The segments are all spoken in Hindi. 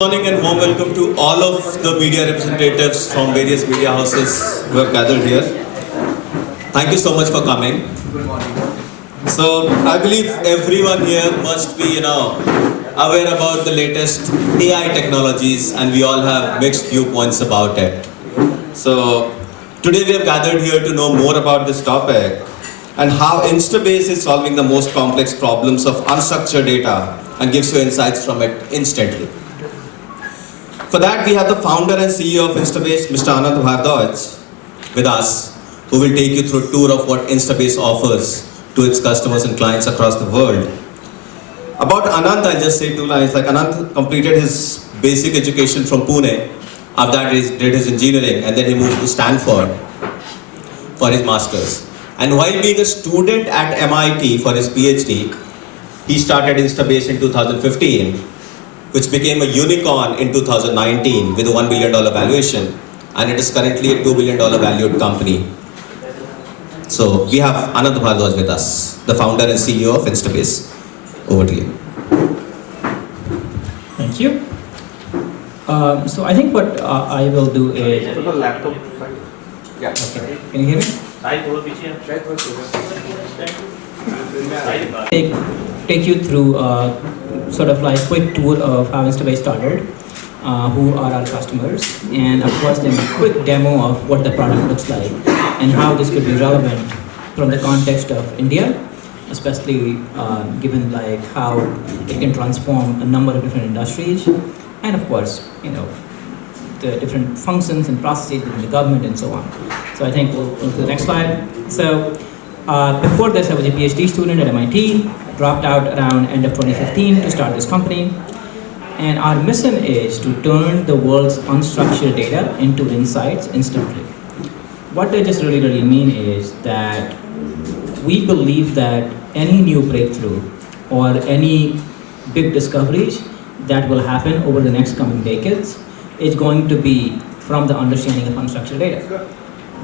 Good morning and warm welcome to all of the media representatives from various media houses who have gathered here. Thank you so much for coming. So I believe everyone here must be, aware about the latest AI technologies, and we all have mixed viewpoints about it. So today we have gathered here to know more about this topic and how Instabase is solving the most complex problems of unstructured data and gives you insights from it instantly. For that, we have the founder and CEO of Instabase, Mr. Anant Bhardwaj, with us, who will take you through a tour of what Instabase offers to its customers and clients across the world. About Anant, I'll just say two lines. Anant completed his basic education from Pune. After that, he did his engineering, and then he moved to Stanford for his master's. And while being a student at MIT for his PhD, he started Instabase in 2015. Which became a unicorn in 2019 with a $1 billion valuation, and it is currently a $2 billion valued company. So we have Anant Bhardwaj with us, the founder and CEO of Instabase. Over to you. Thank you. So I think what I will do is... laptop. Yeah. Okay. Can you hear me? Take you through sort of like quick tour of how Instabase started, who are our customers, and of course then a quick demo of what the product looks like and how this could be relevant from the context of India, especially given like how it can transform a number of different industries, and of course, the different functions and processes within the government and so on. So I think we'll go to the next slide. So before this, I was a PhD student at MIT, dropped out around end of 2015 to start this company. And our mission is to turn the world's unstructured data into insights instantly. What I just really mean is that we believe that any new breakthrough or any big discoveries that will happen over the next coming decades is going to be from the understanding of unstructured data.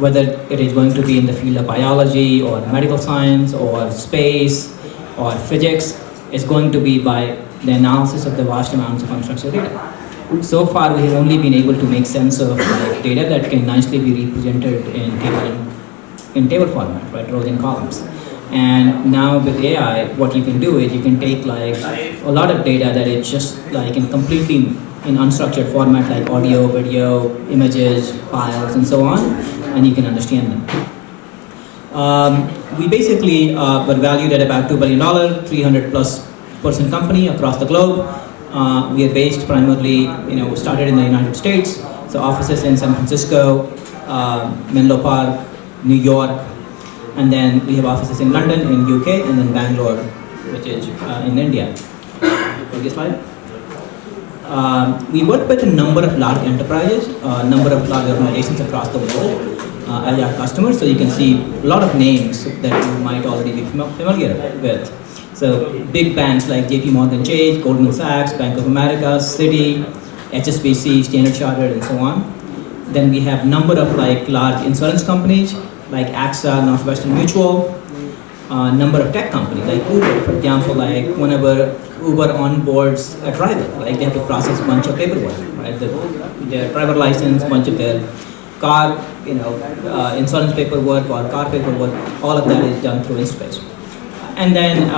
Whether it is going to be in the field of biology or medical science or space or physics, is going to be by the analysis of the vast amounts of unstructured data. So far, we have only been able to make sense of data that can nicely be represented in table format, right, rows and columns. And now with AI, what you can do is you can take a lot of data that is just in unstructured format, like audio, video, images, files, and so on, and you can understand them. We basically were valued at about $2 billion, 300+ person company across the globe. We are based primarily, started in the United States, so offices in San Francisco, Menlo Park, New York, and then we have offices in London, in UK, and then Bangalore, which is in India. Previous slide. We work with a number of large enterprises, a number of large organizations across the world as our customers. So you can see a lot of names that you might already be familiar with. So big banks like JP Morgan Chase, Goldman Sachs, Bank of America, Citi, HSBC, Standard Chartered, and so on. Then we have a number of large insurance companies like AXA, Northwestern Mutual, a number of tech companies like Uber, for example, whenever Uber onboards a driver, they have to process a bunch of paperwork, right? Their driver license, bunch of their car, insurance paperwork or car paperwork, all of that is done through Instabase. And then,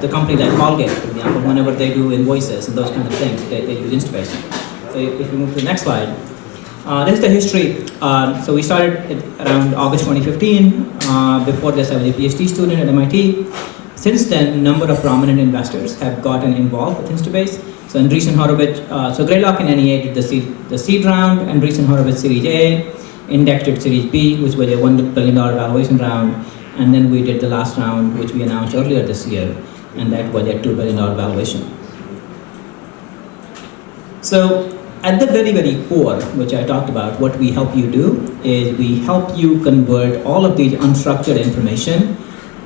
the company like Colgate, for example, whenever they do invoices and those kind of things, they use Instabase. So if we move to the next slide, this is the history. So we started around August 2015. Before this, I was a PhD student at MIT. Since then, a number of prominent investors have gotten involved with Instabase. So Andreessen Horowitz, Greylock and NEA did the seed round, Andreessen Horowitz Series A, Index did Series B, which was a $1 billion valuation round, and then we did the last round, which we announced earlier this year, and that was a $2 billion valuation. So at the very core, which I talked about, what we help you do is we help you convert all of these unstructured information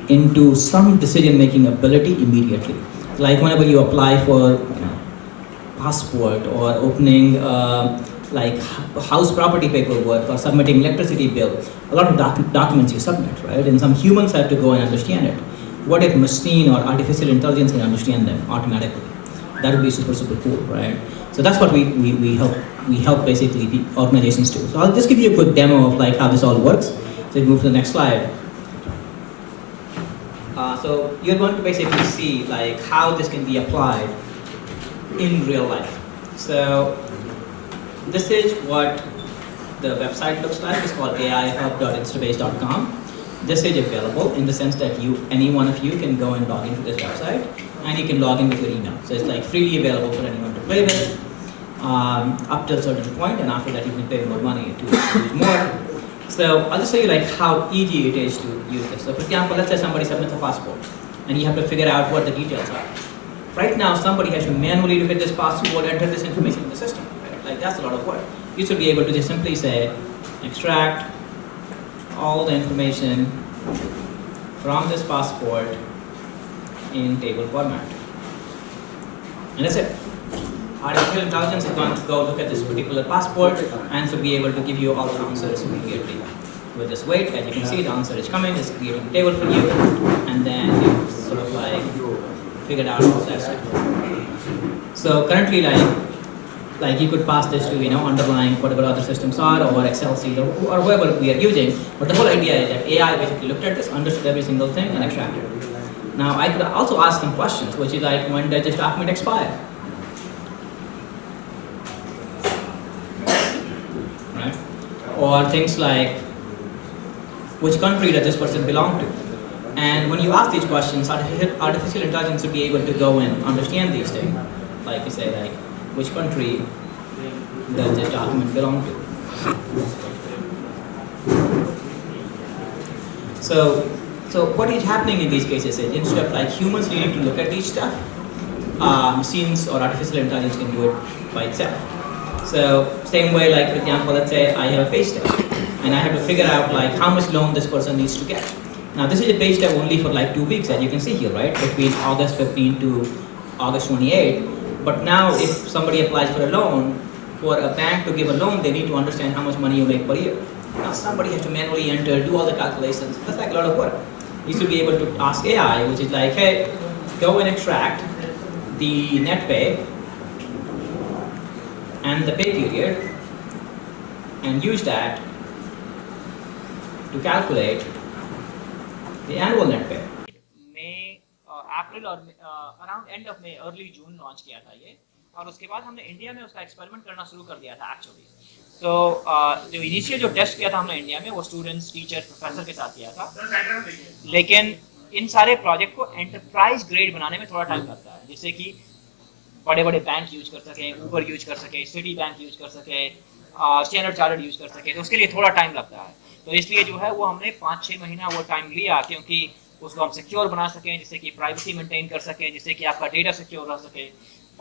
into some decision-making ability immediately. Like whenever you apply for passport or opening house property paperwork or submitting electricity bill, a lot of documents you submit, right? And some humans have to go and understand it. What if machine or artificial intelligence can understand them automatically? That would be super cool, right? So that's what we help basically the organizations do. So I'll just give you a quick demo of like how this all works. So we move to the next slide. So you're going to basically see like how this can be applied in real life. So this is what the website looks like. It's called aihub.instabase.com. This is available in the sense that any one of you can go and log into this website, and you can log in with your email. So it's like freely available for anyone to play with up to a certain point, and after that you can pay more money to use more. So I'll just show you like how easy it is to use this. So for example, let's say somebody submits a passport, and you have to figure out what the details are. Right now, somebody has to manually look at this passport, enter this information in the system. Right? Like that's a lot of work. You should be able to just simply say, extract all the information from this passport in table format. And that's it. Artificial intelligence is going to go look at this particular passport and should be able to give you all the answers immediately. With this wait, as you can see, the answer is coming, it's creating a table for you, and then you sort of like figured out all that stuff. So currently, like you could pass this to underlying whatever other systems are, or Excel sheet, or whatever we are using. But the whole idea is that AI basically looked at this, understood every single thing, and extracted it. Now I could also ask them questions, which is like, when does this document expire? Right? Or things like, which country does this person belong to? And when you ask these questions, artificial intelligence will be able to go and understand these things. Like you say, like, which country does this document belong to? So what is happening in these cases is, instead of like humans needing to look at these stuff, machines or artificial intelligence can do it by itself. So same way, like for example, let's say I have a pay stub, and I have to figure out like how much loan this person needs to get. Now this is a pay stub only for like 2 weeks, as you can see here, right? Between August 15 to August 28. But now if somebody applies for a loan, for a bank to give a loan, they need to understand how much money you make per year. Now somebody has to manually enter, do all the calculations. That's like a lot of work. You should be able to ask AI, which is like, hey, go and extract the net pay and the pay period, and use that to calculate the annual net pay. April और अराउंड एंड ऑफ मई अर्ली जून लॉन्च किया था ये, और उसके बाद हमने इंडिया में उसका एक्सपेरिमेंट करना शुरू कर दिया था एक्चुअली. तो जो इनिशियल जो टेस्ट किया था हमने इंडिया में, वो स्टूडेंट्स, टीचर्स, प्रोफेसर के साथ किया था. लेकिन इन सारे प्रोजेक्ट को एंटरप्राइज ग्रेड बनाने में थोड़ा टाइम लगता है, जिससे कि बड़े बड़े बैंक यूज कर सके, ऊबर यूज कर सके, सिटी बैंक यूज कर सके, स्टैंडर्ड चार्टर्ड यूज कर सके. तो उसके लिए थोड़ा टाइम लगता है. तो इसलिए जो है वो हमने 5-6 महीना वो टाइम लिया, क्योंकि उसको हम सिक्योर बना सकें, जिससे कि प्राइवेसी मेंटेन कर सकें, जिससे कि आपका डेटा सिक्योर रह सके.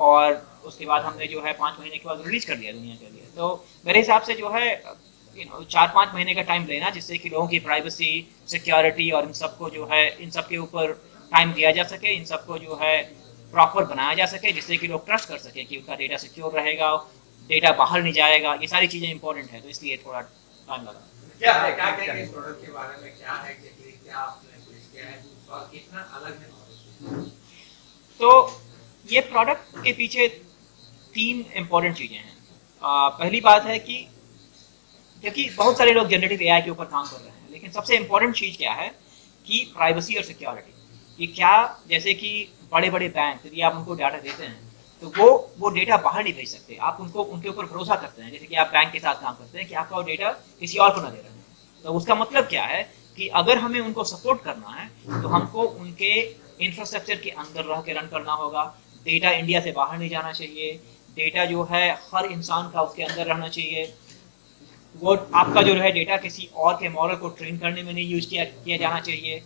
और उसके बाद हमने जो है 5 महीने के बाद रिलीज कर दिया दुनिया के लिए. तो मेरे हिसाब से जो है 4-5 महीने का टाइम लेना, जिससे कि लोगों की प्राइवेसी, सिक्योरिटी और इन सबको जो है, इन सब के ऊपर टाइम दिया जा सके, इन सबको जो है प्रॉपर बनाया जा सके, जिससे कि लोग ट्रस्ट कर सकें कि उनका डेटा सिक्योर रहेगा, डेटा बाहर नहीं जाएगा. ये सारी चीज़ें इंपॉर्टेंट है, तो इसलिए थोड़ा टाइम लगा. क्या कहेंगे इस प्रोडक्ट के बारे में? क्या है एग्जैक्टली, क्या आपने पेश किया है और कितना अलग है? तो ये प्रोडक्ट के पीछे 3 इंपॉर्टेंट चीज़ें हैं. पहली बात है कि क्योंकि बहुत सारे लोग जनरेटिव एआई के ऊपर काम कर रहे हैं, लेकिन सबसे इंपॉर्टेंट चीज़ क्या है कि प्राइवेसी और सिक्योरिटी. कि क्या, जैसे कि बड़े बड़े बैंक, यदि आप उनको डाटा देते हैं तो वो डेटा बाहर नहीं भेज सकते. आप उनके ऊपर भरोसा करते हैं, जैसे कि आप बैंक के साथ काम करते हैं कि आपका वो डेटा किसी और को ना दे रहे हैं. तो उसका मतलब क्या है कि अगर हमें उनको सपोर्ट करना है, तो हमको उनके इंफ्रास्ट्रक्चर के अंदर रह के रन करना होगा. डेटा इंडिया से बाहर नहीं जाना चाहिए. डेटा जो है हर इंसान का उसके अंदर रहना चाहिए. वो आपका जो है डेटा किसी और के मॉडल को ट्रेन करने में नहीं यूज किया जाना चाहिए.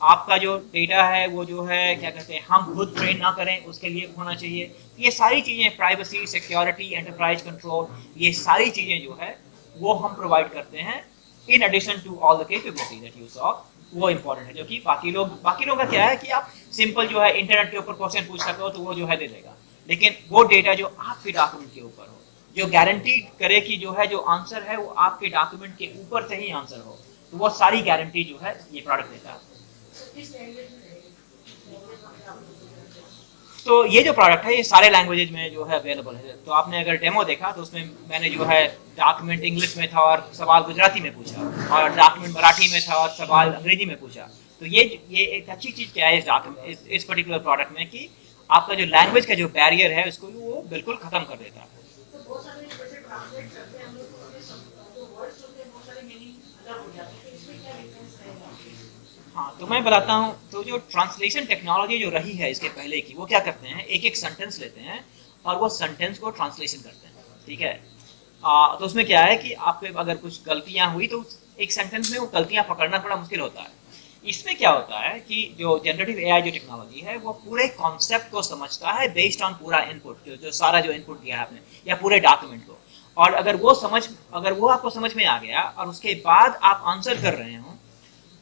आपका जो डेटा है वो जो है, क्या कहते हैं, हम खुद ट्रेन ना करें, उसके लिए होना चाहिए. ये सारी चीज़ें, प्राइवेसी, सिक्योरिटी, एंटरप्राइज कंट्रोल, ये सारी चीज़ें जो है वो हम प्रोवाइड करते हैं in addition to all the capability that you saw. वो इंपॉर्टेंट है, जो कि बाकी लोगों का क्या है कि आप सिंपल जो है इंटरनेट के ऊपर क्वेश्चन पूछ सकते हो तो वो जो है दे देगा. लेकिन वो डेटा जो आपके डॉक्यूमेंट के ऊपर हो, जो गारंटी करे कि जो है जो आंसर है वो आपके डॉक्यूमेंट के ऊपर से ही आंसर हो, तो वो सारी गारंटी जो है ये प्रोडक्ट देता है. तो ये जो प्रोडक्ट है ये सारे लैंग्वेजेज में जो है अवेलेबल है। तो आपने अगर डेमो देखा तो उसमें मैंने जो है डॉक्यूमेंट इंग्लिश में था और सवाल गुजराती में पूछा, और डॉक्यूमेंट मराठी में था और सवाल अंग्रेजी में पूछा। तो ये एक अच्छी चीज़ क्या है इस डॉक्यूमेंट इस पर्टिकुलर प्रोडक्ट में कि आपका जो लैंग्वेज का जो बैरियर है उसको वो बिल्कुल ख़त्म कर देता है। हाँ, तो मैं बताता हूँ। तो जो ट्रांसलेशन टेक्नोलॉजी जो रही है इसके पहले की, वो क्या करते हैं, एक एक सेंटेंस लेते हैं और वो सेंटेंस को ट्रांसलेशन करते हैं, ठीक है। तो उसमें क्या है कि आपके अगर कुछ गलतियाँ हुई तो एक सेंटेंस में वो गलतियाँ पकड़ना थोड़ा मुश्किल होता है। इसमें क्या होता है कि जो जनरेटिव एआई जो टेक्नोलॉजी है वो पूरे कॉन्सेप्ट को समझता है बेस्ड ऑन पूरा इनपुट, जो सारा जो इनपुट दिया है आपने या पूरे डॉक्यूमेंट को। और अगर वो आपको समझ में आ गया और उसके बाद आप आंसर कर रहे हो,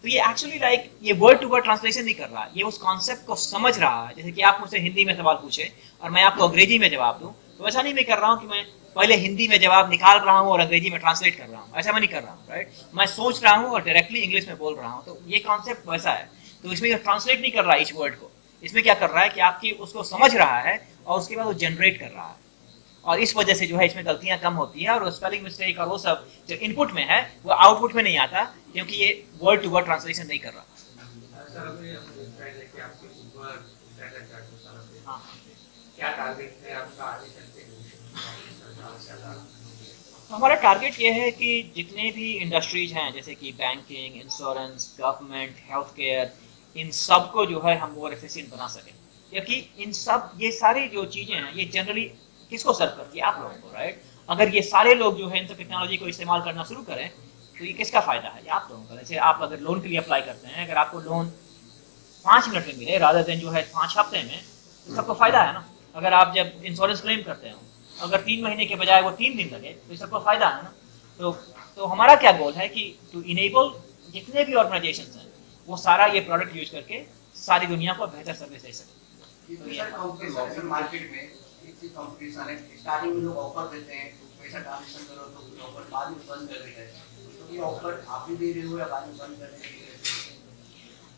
तो ये एक्चुअली लाइक ये वर्ड टू वर्ड ट्रांसलेशन नहीं कर रहा, ये उस कॉन्सेप्ट को समझ रहा है। जैसे कि आप मुझसे हिंदी में सवाल पूछे और मैं आपको अंग्रेजी में जवाब दूं, तो ऐसा नहीं मैं कर रहा हूँ कि मैं पहले हिंदी में जवाब निकाल रहा हूँ और अंग्रेजी में ट्रांसलेट कर रहा हूँ, ऐसा मैं नहीं कर रहा हूँ, राइट। मैं सोच रहा हूँ और डायरेक्टली इंग्लिश में बोल रहा हूँ, तो ये कॉन्सेप्ट वैसा है। तो इसमें ट्रांसलेट नहीं कर रहा है इस वर्ड को, इसमें क्या कर रहा है कि आपकी उसको समझ रहा है और उसके बाद वो जनरेट कर रहा है। और इस वजह से जो है इसमें गलतियां कम होती हैं और स्पेलिंग मिस्टेक और वो सब जो इनपुट में है वो आउटपुट में नहीं आता, क्योंकि ये वर्ड टू वर्ड ट्रांसलेशन नहीं कर रहा। सर अभी हम डिसाइड है कि आपके ऊपर स्टैंडर्ड चार्ट को सारा दे। हाँ, क्या टारगेट है आपका आगे चलते हुए? हमारा टारगेट ये है कि जितने भी इंडस्ट्रीज हैं जैसे कि banking, insurance, government, health care, इन सब को जो है हम मोर एफिशिएंट बना सकें। क्योंकि इन सब ये सारी जो चीज़ें हैं ये जनरली किसको सर्व करती है, आप लोगों को, राइट। अगर ये सारे लोग जो है इन सब टेक्नोलॉजी को इस्तेमाल करना शुरू करें तो ये किसका फ़ायदा है, ये आप लोगों का। जैसे आप अगर लोन के लिए अप्लाई करते हैं, अगर आपको लोन 5 मिनट में मिले रादर देन जो है 5 हफ्ते में, तो सबको फ़ायदा है ना। अगर आप जब इंश्योरेंस क्लेम करते हो, अगर 3 महीने के बजाय वो 3 दिन लगे, तो सबको फ़ायदा है ना। तो हमारा क्या गोल है कि टू इनेबल जितने भी ऑर्गेनाइजेशन हैं वो सारा ये प्रोडक्ट यूज करके सारी दुनिया को बेहतर सर्विस दे सके। मार्केट में इतनी कंपनीज आने स्टार्टिंग में लोग ऑफर देते हैं, पैसा ट्रांजेक्शन करो तो ऑफर बाद में बंद कर देते हैं, तो ये ऑफर आप भी दे रहे हो या बाद में बंद कर देंगे?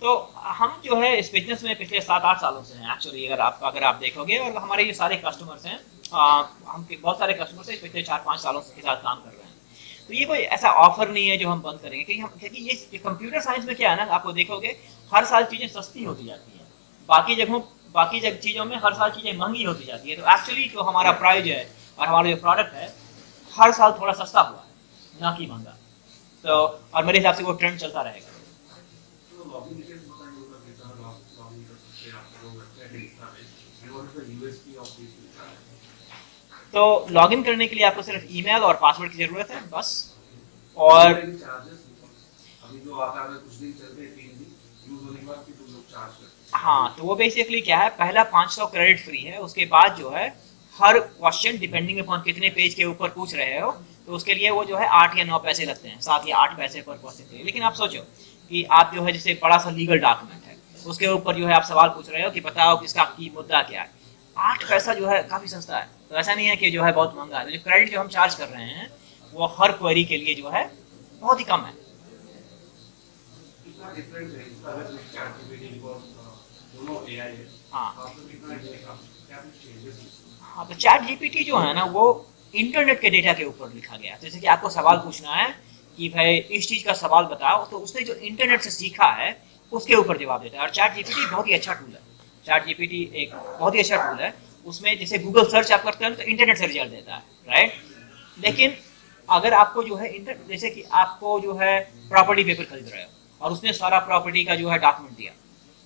तो हम जो है इस बिजनेस में पिछले 7-8 सालों से हैं एक्चुअली। अगर आप देखोगे, और हमारे ये सारे कस्टमर्स हैं, हम बहुत सारे कस्टमर्स हैं पिछले 4-5 सालों के साथ काम कर रहे हैं। तो ये कोई ऐसा ऑफर नहीं है जो हम बंद करेंगे, क्योंकि ये कंप्यूटर साइंस में क्या है ना, आपको देखोगे हर साल चीज़ें सस्ती होती जाती हैं, बाकी चीज़ों में हर साल चीज़ें महंगी होती जाती है। तो एक्चुअली जो हमारा प्राइस है और हमारा जो प्रोडक्ट है हर साल थोड़ा सस्ता हुआ है, ना कि महंगा। तो और मेरे हिसाब से वो ट्रेंड चलता रहेगा। तो लॉगिन करने के लिए आपको सिर्फ ईमेल और पासवर्ड की ज़रूरत है बस। और हाँ, तो वो बेसिकली क्या है, पहला 500 क्रेडिट फ्री है, उसके बाद जो है हर क्वेश्चन डिपेंडिंग अपॉन कितने पेज के ऊपर पूछ रहे हो, तो उसके लिए वो जो है 8 या 9 पैसे लगते हैं, 7 या 8 पैसे पर क्वेश्चन के लिए। लेकिन आप सोचो कि आप जो है जैसे बड़ा सा लीगल डॉक्यूमेंट है, उसके ऊपर जो है आप सवाल पूछ रहे हो कि बताओ किसका की मुद्दा क्या है, 8 पैसा जो है काफ़ी सस्ता है। तो ऐसा नहीं है कि जो है बहुत महंगा है। तो जो क्रेडिट जो हम चार्ज कर रहे हैं वो हर क्वेरी के लिए जो है बहुत ही कम है। हाँ हाँ, तो चैट जीपीटी जो है ना वो इंटरनेट के डेटा के ऊपर लिखा गया है। जैसे कि आपको सवाल पूछना है कि भाई इस चीज़ का सवाल बताओ, तो उसने जो इंटरनेट से सीखा है उसके ऊपर जवाब देता है। और चैट जीपीटी बहुत ही अच्छा टूल है। चैट जीपीटी एक बहुत ही अच्छा टूल है। उसमें जैसे गूगल सर्च आप करते हैं तो इंटरनेट से रिजल्ट देता है, राइट। लेकिन अगर आपको जो है जैसे कि आपको जो है प्रॉपर्टी पेपर खरीद रहे हो और उसने सारा प्रॉपर्टी का जो है डॉक्यूमेंट दिया,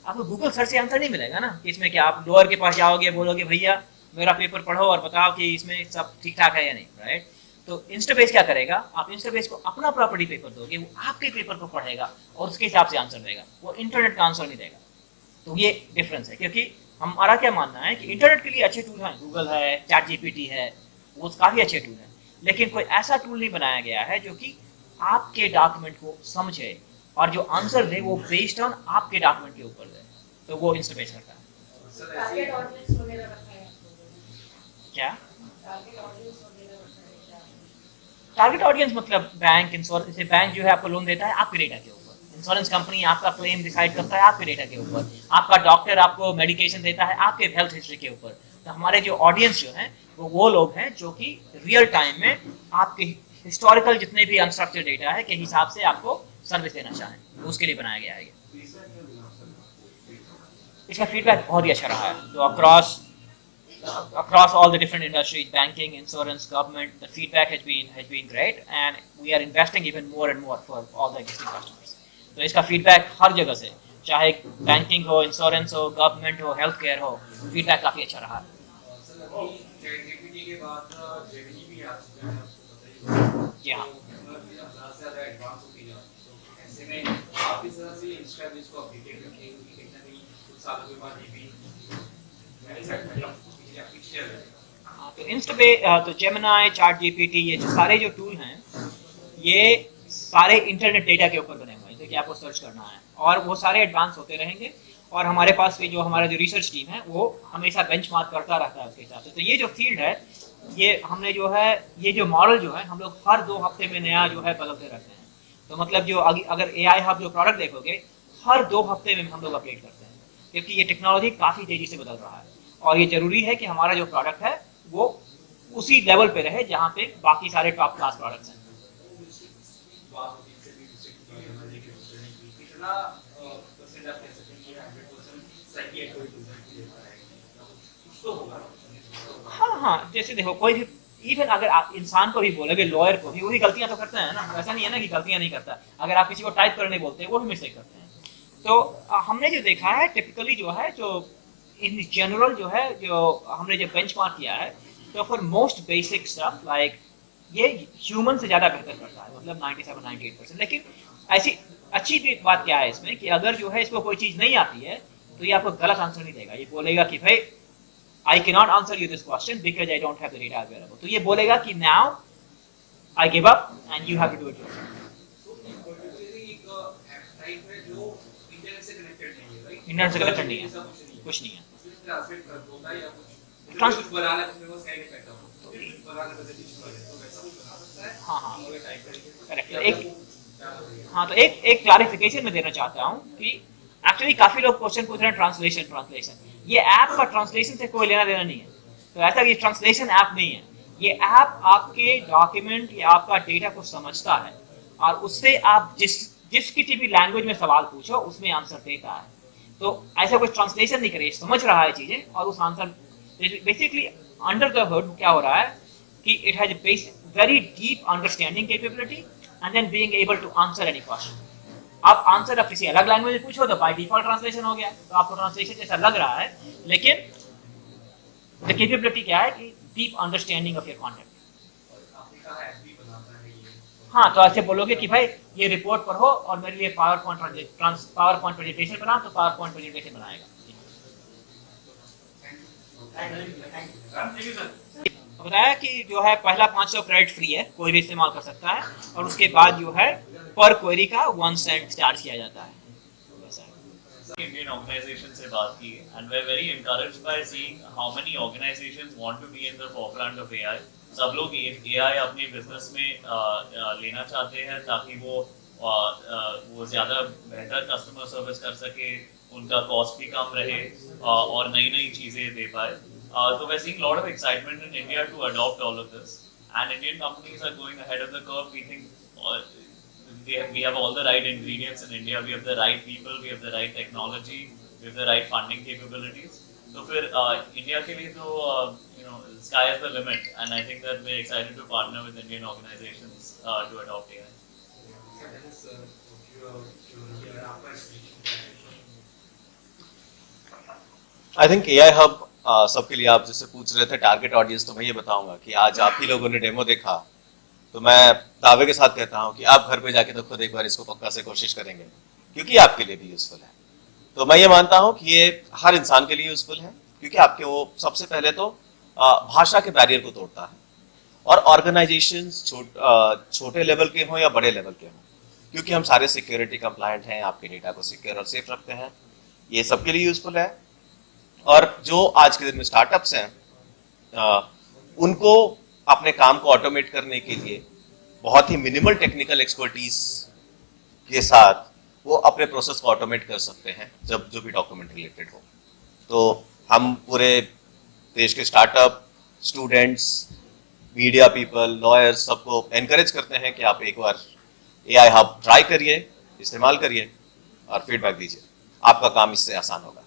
आपको गूगल सर्च से आंसर नहीं मिलेगा ना कि इसमें क्या। आप लोअर के पास जाओगे, बोलोगे भैया मेरा पेपर पढ़ो और बताओ कि इसमें सब ठीक ठाक है या नहीं, राइट। तो इंस्टाबेस क्या करेगा, आप इंस्टाबेस को अपना प्रॉपर्टी पेपर दोगे, वो आपके पेपर को पढ़ेगा और उसके हिसाब से आंसर देगा, वो इंटरनेट का आंसर नहीं देगा। तो ये डिफरेंस है, क्योंकि हमारा क्या मानना है कि इंटरनेट के लिए अच्छे टूल हैं, गूगल है, चैट जीपीटी है, वो काफ़ी अच्छे टूल हैं, लेकिन कोई ऐसा टूल नहीं बनाया गया है जो कि आपके डॉक्यूमेंट को समझे और जो आंसर दे वो बेस्ड ऑन आपके डॉक्यूमेंट के ऊपर दे। तो वो इंस्टाबेस करता है। क्या टारगेट ऑडियंस मतलब बैंक, इंश्योरेंस, बैंक जो है आपको लोन देता है आपके डेटा के ऊपर। इंश्योरेंस कंपनी आपका क्लेम डिसाइड करता है आपके डेटा के ऊपर, आपका डॉक्टर आपको मेडिकेशन देता है आपके हेल्थ हिस्ट्री के ऊपर। तो हमारे जो ऑडियंस जो है वो लोग हैं जो कि रियल टाइम में आपके हिस्टोरिकल जितने भी अनस्ट्रक्चर्ड डेटा है के हिसाब से आपको सर्विस देना चाहें, तो उसके लिए बनाया गया है ये। इसका फीडबैक बहुत ही अच्छा रहा है। तो across all the different industries, banking, insurance, government, the feedback has been great, and we are investing even more and more for all the existing customers. तो इसका फीडबैक हर जगह से, चाहे बैंकिंग हो, इंश्योरेंस हो, गवर्नमेंट हो, हेल्थ केयर हो, फीडबैक काफी अच्छा रहा है। जी हाँ। तो इंस्टाबेस, तो जेमिनी, चैट जीपीटी, ये जो सारे जो टूल हैं ये सारे इंटरनेट डेटा के ऊपर बने हुए हैं, जैसे कि आपको सर्च करना है, और वो सारे एडवांस होते रहेंगे। और हमारे पास भी जो हमारा जो रिसर्च टीम है वो हमेशा बेंचमार्क करता रहता है उसके हिसाब से। तो ये जो फील्ड है, ये हमने जो है, ये जो मॉडल जो है हम लोग हर 2 हफ्ते में नया जो है बदलते रहते हैं। तो मतलब जो अगर AI हब जो प्रोडक्ट देखोगे, हर 2 हफ्ते में हम लोग अपडेट करते हैं, क्योंकि ये टेक्नोलॉजी काफ़ी तेज़ी से बदल रहा है, और ये ज़रूरी है कि हमारा जो प्रोडक्ट है वो उसी लेवल पे रहे जहाँ पे बाकी सारे टॉप क्लास प्रोडक्ट्स हैं। हाँ हाँ, जैसे देखो कोई भी, इवन अगर आप इंसान को भी बोलोगे, लॉयर को भी, वही गलतियां तो करते हैं ना, ऐसा नहीं है ना कि गलतियां नहीं करता। अगर आप किसी को टाइप करने बोलते हैं वो भी मिस्टेक करते हैं। तो हमने जो देखा है टिपिकली जो है, जो इन जनरल जो है, जो हमने जो बेंचमार्क किया है, तो for most basic stuff like ये ह्यूमन से ज़्यादा बेहतर करता है, मतलब 97-98%। लेकिन ऐसी अच्छी भी बात क्या है इसमें कि अगर जो है इसको कोई चीज़ नहीं आती है तो ये आपको गलत आंसर नहीं देगा। ये बोलेगा कि भाई I cannot answer you this question because I don't have the data available. तो ये बोलेगा कि now I give up and you have to do it yourself. Internet से कनेक्टेड नहीं है, कुछ नहीं है। हाँ हाँ करेक्ट। हाँ, तो एक क्लैरिफिकेशन मैं देना चाहता हूँ कि एक्चुअली काफी लोग क्वेश्चन पूछ रहे हैं ट्रांसलेशन। ये ऐप का ट्रांसलेशन से कोई लेना देना नहीं है। तो ऐसा ये ट्रांसलेशन ऐप नहीं है, ये ऐप आपके डॉक्यूमेंट या आपका डेटा को समझता है और उससे आप जिस किसी भी लैंग्वेज में सवाल पूछो उसमें आंसर देता है। तो ऐसा कोई ट्रांसलेशन नहीं करे, समझ रहा है चीजें और उस answer basically under the hood क्या हो रहा है कि it has very deep understanding capability and then being able to answer any question. आप आंसर आप किसी अलग लैंग्वेज में पूछो तो बाय डिफॉल्ट ट्रांसलेशन हो गया, तो आपको ट्रांसलेशन जैसा लग रहा है, लेकिन द कैपेबिलिटी क्या है कि deep understanding of your content. हाँ, तो ऐसे बोलोगे कि भाई ये रिपोर्ट पढ़ो और मेरे लिए पावर पॉइंट प्रेजेंटेशन बनाओ, तो पावर पॉइंट प्रेजेंटेशन बनाएगा। बताया कि जो है पहला 500 क्रेडिट फ्री है, कोई भी इस्तेमाल कर सकता है, और उसके बाद जो है पर क्वेरी का 1 सेंट चार्ज किया जाता है। Indian organization से बात की, and we're very encouraged by seeing how many organizations want to be in the forefront of AI. सब लोग AI अपने बिजनेस में लेना चाहते हैं ताकि वो ज़्यादा बेहतर कस्टमर सर्विस कर सके, उनका कॉस्ट भी कम रहे और नई चीज़ें दे पाए। So we're seeing a lot of excitement in India to adopt all of this, and Indian companies are going ahead of the curve. We think we have all the right ingredients in India. We have the right people, we have the right technology, we have the right funding capabilities. So for India के लिए तो sky is the limit, and I think that we're excited to partner with Indian organizations to adopt AI. I think AI hub सबके लिए, आप जैसे पूछ रहे थे टारगेट ऑडियंस, तो मैं ये बताऊंगा कि आज आप ही लोगों ने डेमो देखा, तो मैं दावे के साथ कहता हूं कि आप घर पे जाके तो खुद एक बार इसको पक्का से कोशिश करेंगे, क्योंकि आपके लिए भी यूजफुल है। तो मैं ये मानता हूं कि ये हर इंसान के लिए यूजफुल है, क्योंकि आपके वो सबसे पहले तो भाषा के बैरियर को तोड़ता है, और ऑर्गेनाइजेशंस छोटे लेवल के हों या बड़े लेवल के हों, क्योंकि हम सारे सिक्योरिटी कंप्लायंट हैं, आपके डेटा को सिक्योर और सेफ रखते हैं, ये सबके लिए यूजफुल है। और जो आज के दिन में स्टार्टअप्स हैं, उनको अपने काम को ऑटोमेट करने के लिए बहुत ही मिनिमल टेक्निकल एक्सपर्टीज के साथ वो अपने प्रोसेस को ऑटोमेट कर सकते हैं जब जो भी डॉक्यूमेंट रिलेटेड हो। तो हम पूरे देश के startup, students, media people, lawyers सबको एनकरेज करते हैं कि आप एक बार AI हब ट्राई करिए, इस्तेमाल करिए और फीडबैक दीजिए। आपका काम इससे आसान होगा।